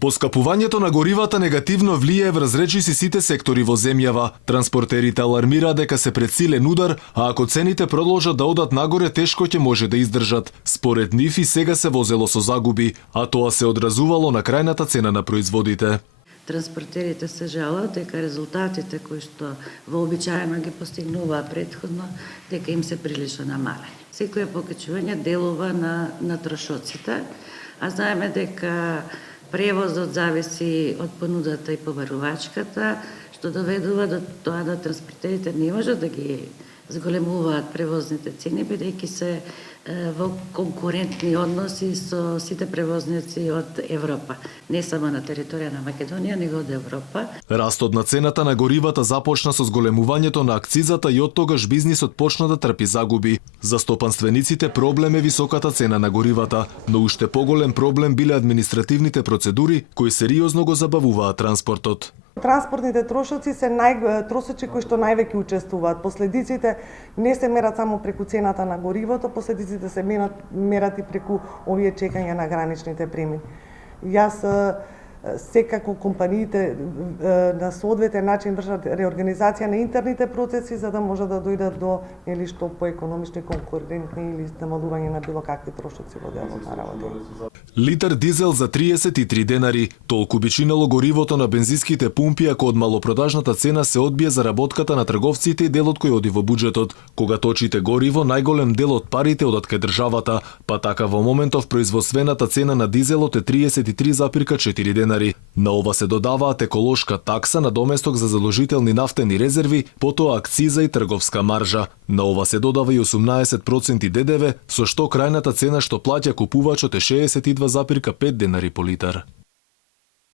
Поскапувањето на горивата негативно влијае врз речиси сите сектори во земјава. Транспортерите алармираат дека се пред силен удар, а ако цените продолжат да одат нагоре, тешко ќе може да издржат. Според нив и сега се возело со загуби, а тоа се одразувало на крајната цена на производите. Транспортерите се жалат дека резултатите кои што вообичаено ги постигнуваат претходно, дека им се прилично намалени. Секој покачување делува на трошоците, а знаеме дека превозот зависи од понудата и побарувачката, што доведува до тоа да транспортерите не можат да ги зголемуваат превозните цени, бидејќи се во конкурентни односи со сите превозници од Европа. Не само на територија на Македонија, него од Европа. Растот на цената на горивата започна со зголемувањето на акцизата и оттогаш бизнисот почна да трпи загуби. За стопанствениците проблем е високата цена на горивата, но уште поголем проблем биле административните процедури кои сериозно го забавуваат транспортот. Транспортните трошоци се трошоци кои што највеќе учествуваат. Последиците не се мерат само преку цената на горивото, последиците се мерат и преку овие чекања на граничните премини. Јас секако компаниите на соодветен начин вршат реорганизација на интерните процеси за да можат да дојдат до што поекономични, конкурентни или намалување на било какви трошоци во делот на работа. Литар дизел за 33 денари, толку би чинело горивото на бензинските пумпи ако од малопродажната цена се одбие заработката на трговците и делот кој оди во буџетот. Кога точите гориво, најголем дел од парите одат кај државата, па така во моментов производствената цена на дизелот е 33,4 денари. На ова се додаваат еколошка такса на доместок за заложителни нафтени резерви, потоа акциза и трговска маржа. На ова се додава и 18% ДДВ, со што крајната цена што плаќа купувачот е 62,5 денари по литар.